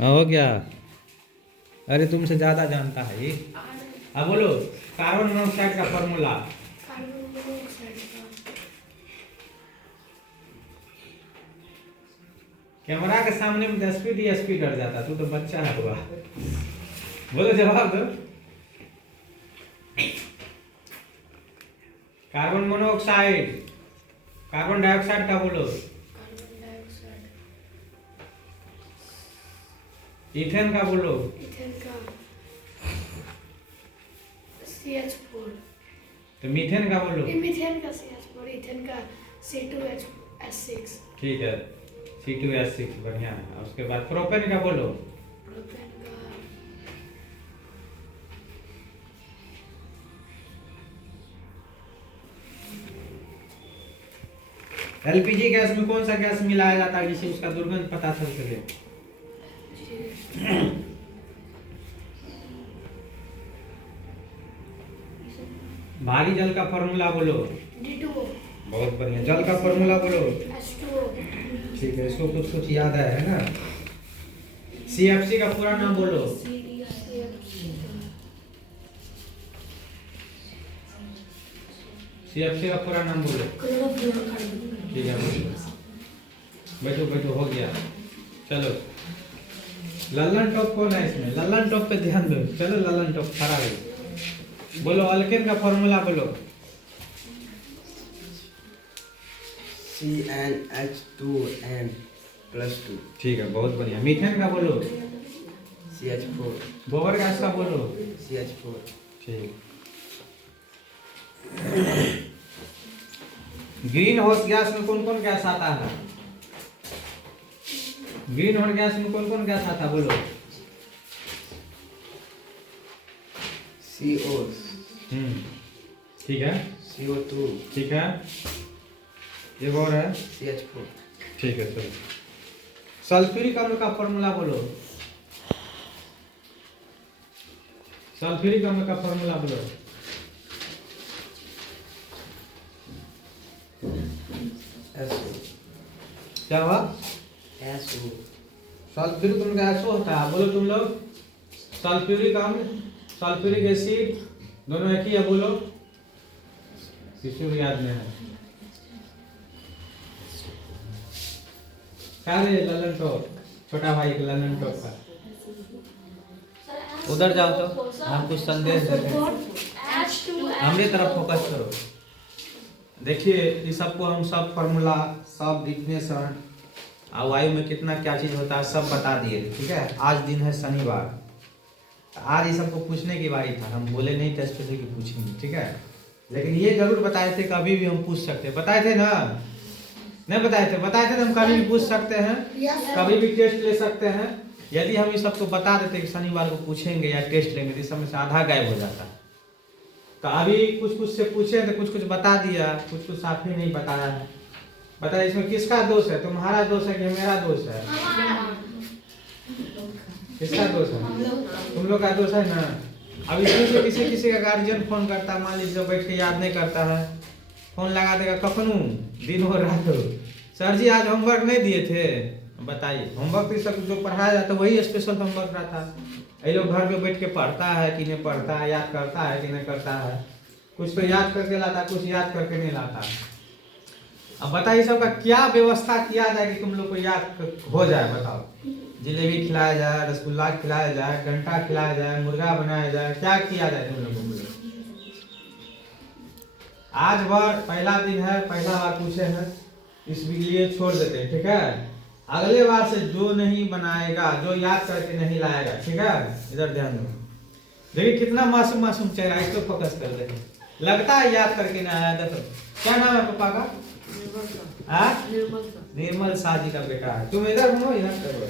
हो गया। अरे तुमसे ज्यादा जानता है ये। अब बोलो कार्बन मोनोऑक्साइड का फॉर्मूला। कैमरा के सामने में एसपी डीएसपी डर जाता, तू तो बच्चा है हुआ। बोलो जवाब दो। कार्बन मोनोऑक्साइड, कार्बन डाइऑक्साइड का बोलो। इथेन का बोलो। इथेन का CH4। तो मीथेन का बोलो। मीथेन का CH4, इथेन का C2H6। ठीक है, C2H6 बढ़िया है। और उसके बाद प्रोपेन का बोलो। प्रोपेन का एलपीजी गैस में कौन सा गैस मिलाया जाता है जिससे उसका दुर्गंध पता चल सके? भारी जल का फॉर्मूला बोलो। D2O। बहुत बढ़िया। जल का फॉर्मूला बोलो। H2O। ठीक है, इसको कुछ कुछ याद है ना। सीएफसी का पूरा नाम बोलो। सीएफसी का पूरा नाम बोलो। ठीक है, बैठो बैठो, हो गया। चलो, लल्लन टॉप कौन है इसमें? लल्लन टॉप पे ध्यान दो। चलो लल्लन टॉप खड़ा है। बोलो अल्केन का फॉर्मूला बोलो। CnH2n+2। ठीक है, बहुत बढ़िया। मीथेन का बोलो। CH4। गोबर गैस का बोलो। CH4। ठीक। ग्रीन हाउस गैस में कौन कौन गैस आता है? ग्रीन हाउस गैस में कौन कौन गैस आता है बोलो। CO। ठीक है। CO2। ठीक है, एक और है। CH4। ठीक है, चलो। सल्फ्यूरिक अम्ल का फॉर्मूला बोलो। सल्फ्यूरिक अम्ल का फॉर्मूला बोलो। SO। क्या हुआ? SO। सल्फ्यूरिक अम्ल का SO होता है। बोलो तुम लोग। सल्फ्यूरिक अम्ल, सल्फ्यूरिक एसिड दोनों एक ही है। बोलो, किसी को याद नहीं है? क्या रे ललन टॉप, छोटा भाई के ललन टॉप का। उधर जाओ तो हम कुछ संदेश देते हैं। हमारी तरफ फोकस करो। देखिए, इस सबको हम सब फॉर्मूला, सब डिफिनेशन और वायु में कितना क्या चीज होता है सब बता दिए थे। ठीक है, आज दिन है शनिवार, आज ये सबको पूछने की बारी था। हम बोले नहीं टेस्ट से कि पूछेंगे, ठीक है, लेकिन ये जरूर बताए थे कभी भी हम पूछ सकते हैं। बताए थे ना? नहीं बताए थे? बताए थे तो हम कभी भी पूछ सकते हैं, कभी भी टेस्ट ले सकते हैं। यदि हम इस सबको बता देते कि शनिवार को पूछेंगे या टेस्ट लेंगे तो इस समय से आधा गायब हो जाता। तो अभी कुछ कुछ से पूछे तो कुछ कुछ बता दिया, कुछ कुछ साफ ही नहीं बताया है। बताइए इसमें किसका दोष है? तुम्हारा दोष है कि मेरा दोष है? किसका दोष है? तुम लोग का दोष है ना। अब इसमें से किसी किसी का गार्जियन फोन करता है, मान लीजिए बैठ के याद नहीं करता है, फोन लगा देगा कखनू दिन हो रात हो, सर जी आज होमवर्क नहीं दिए थे। बताइए, होमवर्क तो सब जो पढ़ाया जाता है वही स्पेशल होमवर्क रहता है। ये लोग घर पे बैठ के पढ़ता है कि नहीं पढ़ता है, याद करता है कि नहीं करता है, कुछ तो याद करके लाता, कुछ याद करके नहीं लाता। अब बताइए सबका क्या व्यवस्था किया जाए कि तुम लोग को याद हो जाए? बताओ, जलेबी खिलाया जाए, रसगुल्ला खिलाया जाए, घंटा खिलाया जाए, मुर्गा बनाया जाए, क्या किया जाए तुम लोगों को? आज बार पहला दिन है, पहला बार पूछे हैं, इसलिए छोड़ देते हैं। ठीक है, अगले बार से जो नहीं बनाएगा, जो याद करके नहीं लाएगा, ठीक है, इधर ध्यान दो। देखिए कितना मासूम मासूम चेहरा, इस पे फोकस कर दे। लगता है याद करके नहीं आया। देखो क्या नाम है पापा का? निर्मल शाह जी का बेटा है। तुम इधर घूमो, इधर करो।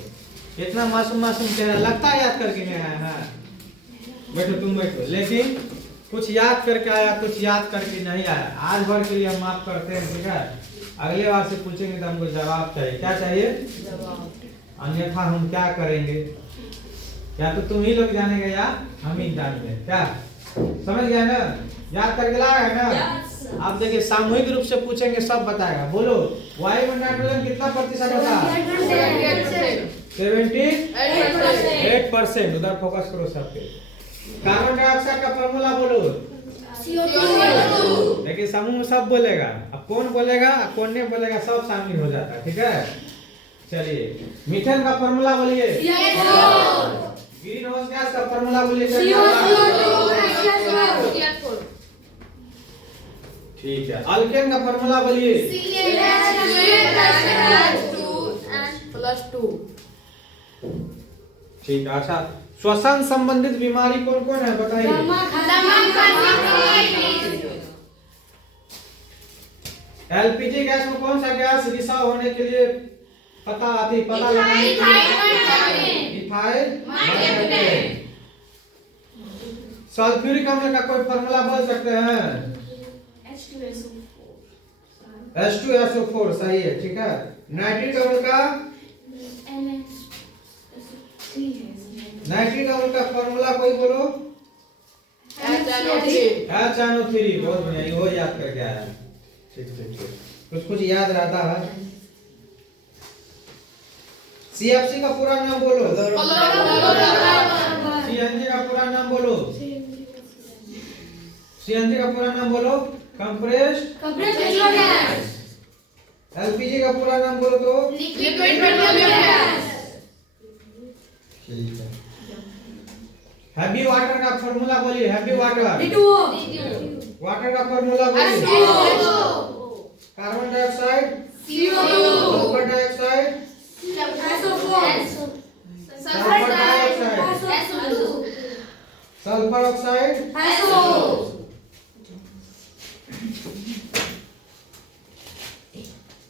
इतना मासूम मासूम चेहरा, लगता है याद करके नहीं आया है। बैठो तुम बैठो, लेकिन कुछ याद करके आया, कुछ याद करके नहीं आया। आज भर के लिए हम माफ करते हैं, ठीक है। अगले बार से पूछेंगे तो हमको जवाब चाहिए। क्या चाहिए? जवाब। अन्यथा हम क्या करेंगे? या तो तुम ही लोग जानेंगे या हम ही जानेंगे। क्या समझ गया ना? याद करके लाएगा ना? आप देखिए सामूहिक रूप से पूछेंगे, सब बताएगा। बोलो, वायुमंडल में कितना प्रतिशत होता है? 78%। उधर फोकस करो सबके। कार्बन डाइऑक्साइड का फॉर्मूला बोलो। CO2। देखिए समूह में सब बोलेगा, अब कौन बोलेगा कौन नहीं बोलेगा सब शामिल हो जाता है, ठीक है। चलिए मीथेन का फॉर्मूला बोलिए। ग्रीन हाउस गैस का फॉर्मूला बोलिए। ठीक है। अल्केन का फॉर्मूला बोलिए। ठीक है। अच्छा श्वसन संबंधित बीमारी कौन कौन है बताइए। एलपीजी गैस में कौन सा गैस रिसाव होने के लिए पता लगाने के लिए इथाइल माइथेन। सल्फ्यूरिक अम्ल का कोई फॉर्मूला बोल सकते हैं। H2SO4 सही है, ठीक है। नाइट्रिक अम्ल का फॉर्मूला कोई बोलो। HNO3 बहुत बढ़िया, ये वो याद करके आया। ठीक कुछ याद रहता है। CFC का पूरा नाम बोलो। CNG का पूरा नाम बोलो। CNG का पूरा नाम बोलो। Compressed natural gas. LPG का पूरा नाम बोलो तो लिक्विड पेट्रोलियम गैस। ठीक है। हैवी वाटर का फार्मूला बोलिए। हैवी वाटर वाटर का फार्मूला बोलिए। Carbon dioxide sulphur dioxide sulphur oxide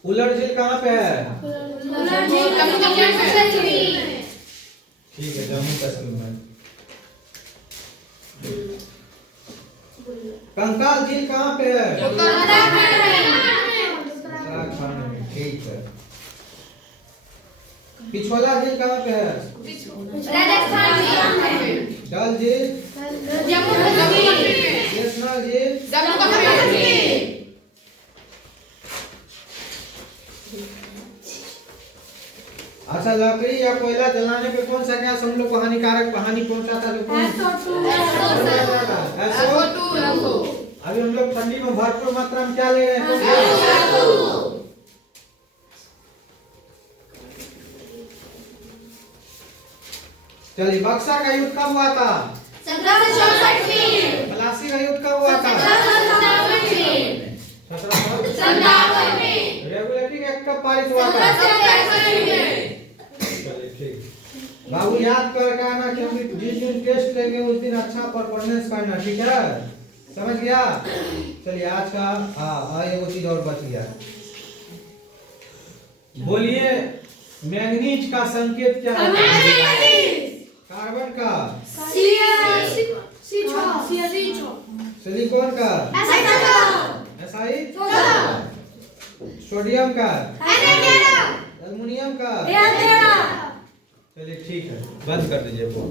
उलट झील कहाँ पे है। ठीक है जम्मू कश्मीर में। कंकाल झील कहाँ पे है। उत्तराखंड में। ठीक है। पिछोला झील कहाँ पे है। डल झील नेशनल झील अच्छा लकड़ी या कोयला जलाने पे कौन सा गैस हम लोग को हानिकारक हानि पहुंचाता है। अभी हम लोग ठंडी में भरपूर मात्रा में क्या ले रहे हैं। चलिए बक्सर का युद्ध कब हुआ था। प्लासी का युद्ध कब हुआ था। 1757 रेगुलेटिंग एक्ट कब पारित हुआ था। बाबू याद करके आना कि हम जिस दिन टेस्ट लेंगे उस दिन अच्छा परफॉर्मेंस करना, ठीक है समझ गया। चलिए आज का ये वो चीज और बच गया। बोलिए मैंगनीज का संकेत क्या है। कार्बन का सिलिकॉन का SI सोडियम का एल्युमिनियम का। चलिए ठीक है बंद कर दीजिए फोन।